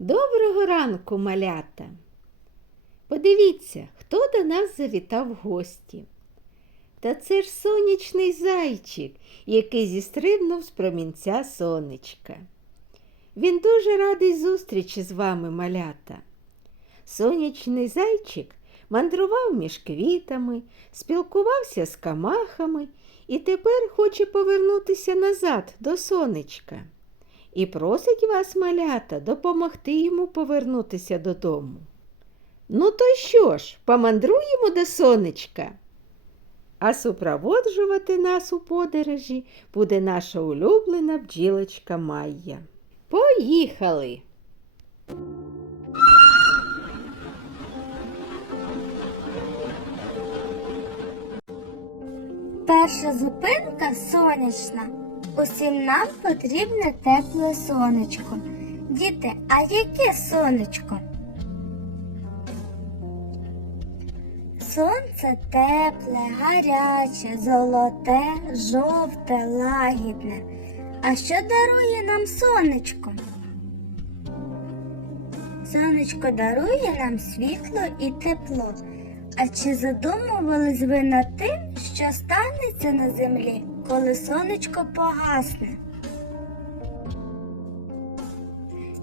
Доброго ранку, малята! Подивіться, хто до нас завітав в гості. Та це ж сонячний зайчик, який зістрибнув з промінця сонечка. Він дуже радий зустрічі з вами, малята. Сонячний зайчик мандрував між квітами, спілкувався з камахами і тепер хоче повернутися назад до сонечка. І просить вас, малята, допомогти йому повернутися додому. Ну, то що ж, помандруємо до сонечка. А супроводжувати нас у подорожі буде наша улюблена бджілочка Майя. Поїхали! Перша зупинка сонячна. Усім нам потрібне тепле сонечко. Діти, а яке сонечко? Сонце тепле, гаряче, золоте, жовте, лагідне. А що дарує нам сонечко? Сонечко дарує нам світло і тепло. А чи задумувались ви над тим, що станеться на землі, коли сонечко погасне?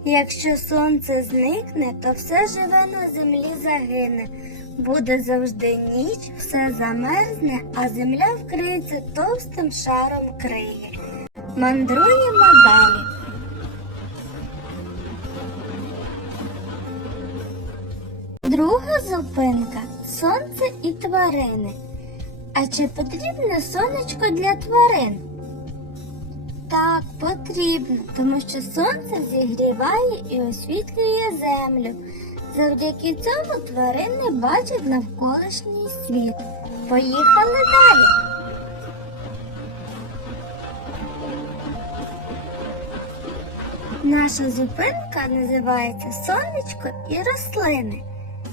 Якщо сонце зникне, то все живе на землі загине. Буде завжди ніч, все замерзне, а земля вкриється товстим шаром криги. Мандруємо далі. Друга зупинка сонце і тварини. А чи потрібне сонечко для тварин? Так, потрібно, тому що сонце зігріває і освітлює землю. Завдяки цьому тварини бачать навколишній світ. Поїхали далі. Наша зупинка називається Сонечко і рослини.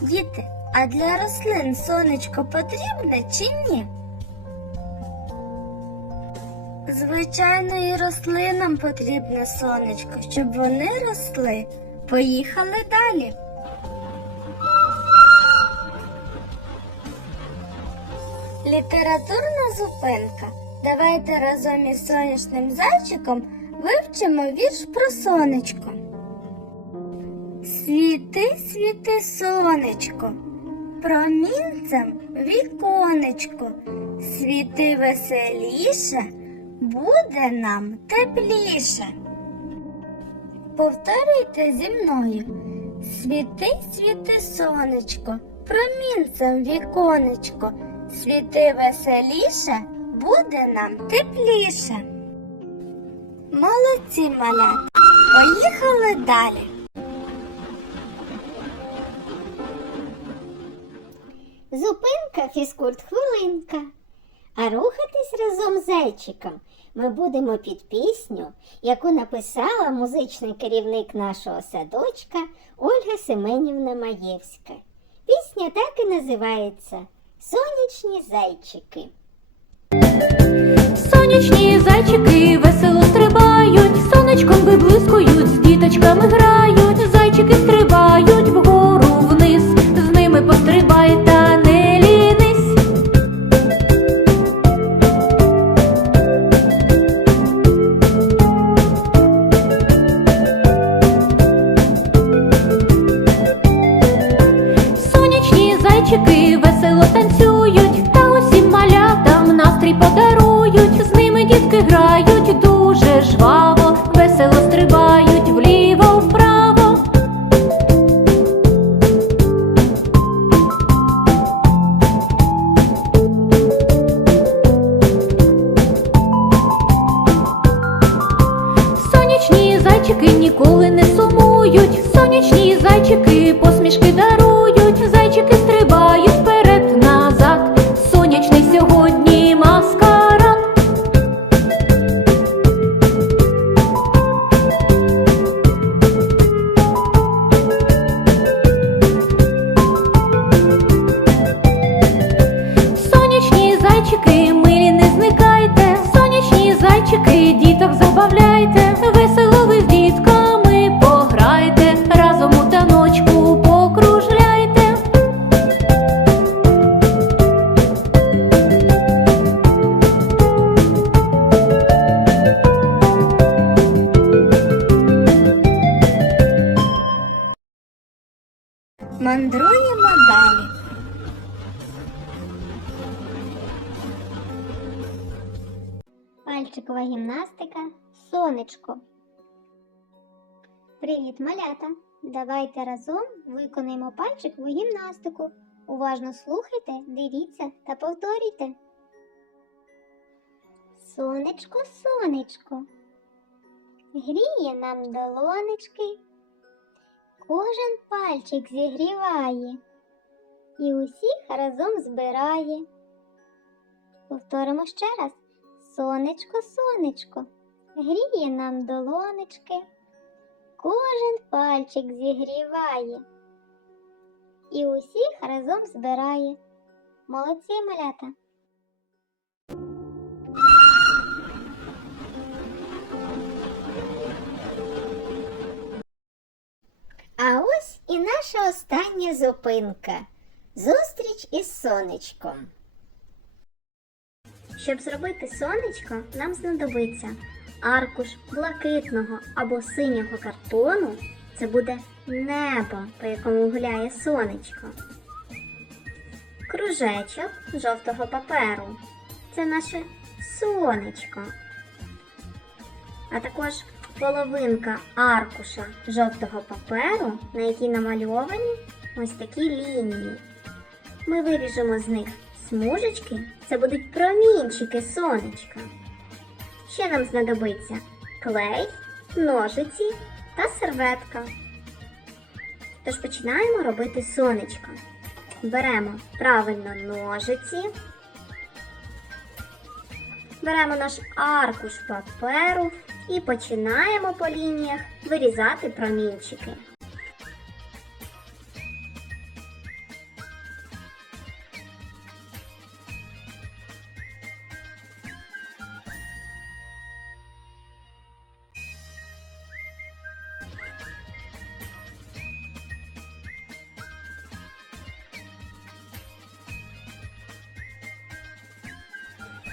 Діти, а для рослин сонечко потрібне чи ні? Звичайно, і рослинам потрібне сонечко, щоб вони росли. Поїхали далі. Літературна зупинка. Давайте разом із сонячним зайчиком вивчимо вірш про сонечко. Світи, світи, сонечко, промінцем віконечко, світи веселіше, буде нам тепліше. Повторюйте зі мною. Світи, світи, сонечко, промінцем віконечко, світи веселіше, буде нам тепліше. Молодці малята. Поїхали далі. Зупинка фізкульт хвилинка. А рухатись разом з зайчиком ми будемо під пісню, яку написала музичний керівник нашого садочка Ольга Семенівна Маєвська. Пісня так і називається Сонячні зайчики. Сонячні зайчики ніколи не сумують, сонячні зайчики Мандруємо далі. Пальчикова гімнастика сонечко. Привіт, малята! Давайте разом виконаємо пальчикову гімнастику. Уважно слухайте, дивіться та повторюйте. Сонечко, сонечко, гріє нам долонечки, кожен пальчик зігріває і усіх разом збирає. Повторимо ще раз. Сонечко, сонечко, гріє нам долонечки, кожен пальчик зігріває і усіх разом збирає. Молодці малята! А ось і наша остання зупинка. Зустріч із сонечком. Щоб зробити сонечко, нам знадобиться аркуш блакитного або синього картону. Це буде небо, по якому гуляє сонечко. Кружечок жовтого паперу. Це наше сонечко. А також половинка аркуша жовтого паперу, на якій намальовані ось такі лінії. Ми виріжемо з них смужечки, це будуть промінчики сонечка. Ще нам знадобиться клей, ножиці та серветка. Тож починаємо робити сонечко. Беремо правильно ножиці, беремо наш аркуш паперу і починаємо по лініях вирізати промінчики.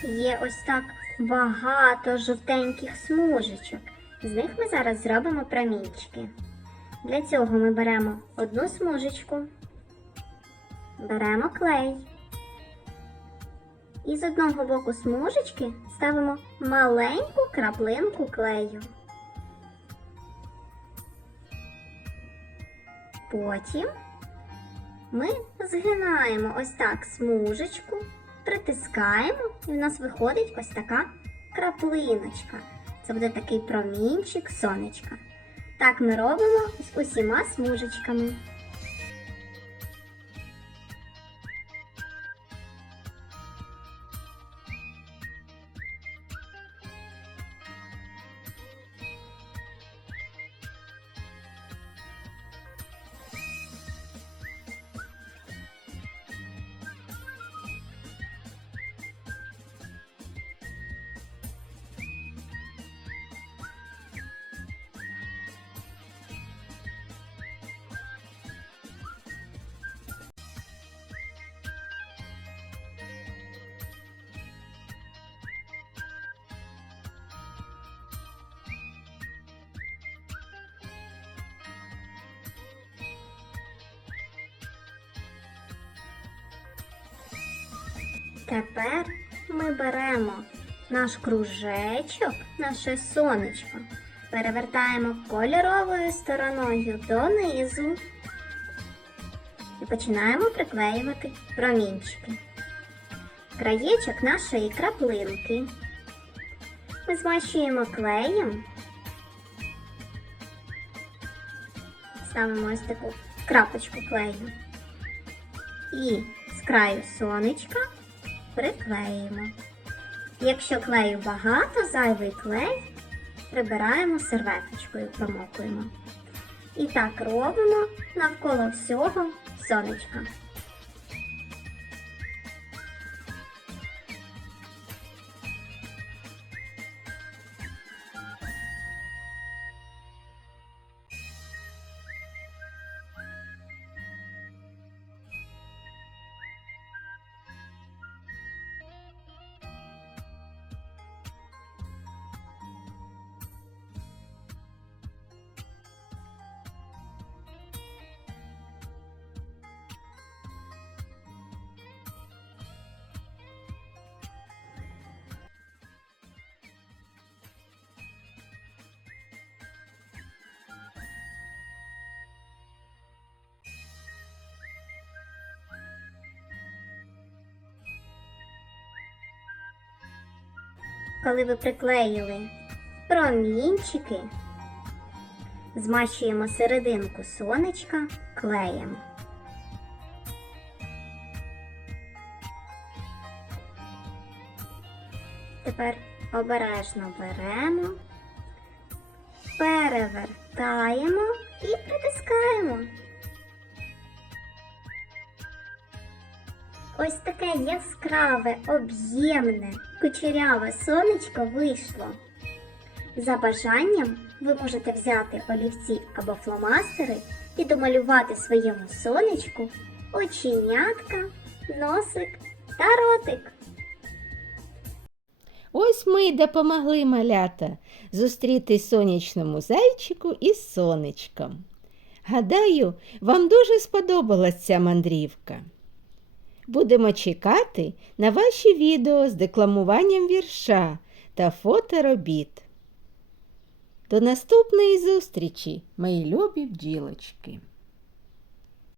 Є ось так багато жовтеньких смужечок. З них ми зараз зробимо промінчики. Для цього ми беремо одну смужечку, беремо клей. І з одного боку смужечки ставимо маленьку краплинку клею. Потім ми згинаємо ось так смужечку, притискаємо, і в нас виходить ось така краплиночка. Це буде такий промінчик сонечка. Так ми робимо з усіма смужечками. Тепер ми беремо наш кружечок, наше сонечко, перевертаємо кольоровою стороною донизу і починаємо приклеювати промінчики. Краєчок нашої краплинки. Ми змащуємо клеєм, ставимо ось таку крапочку клею. І з краю сонечка приклеїмо. Якщо клею багато, зайвий клей прибираємо серветочкою, промокуємо. І так робимо навколо всього сонечка. Коли ви приклеїли промінчики, змащуємо серединку сонечка клеєм. Тепер обережно беремо, перевертаємо і притискаємо. Ось таке яскраве, об'ємне, кучеряве сонечко вийшло. За бажанням ви можете взяти олівці або фломастери і домалювати своєму сонечку оченятка, носик та ротик. Ось ми й допомогли малята зустріти сонячному зайчику із сонечком. Гадаю, вам дуже сподобалась ця мандрівка. Будемо чекати на ваші відео з декламуванням вірша та фоторобіт. До наступної зустрічі, мої любі бджілочки!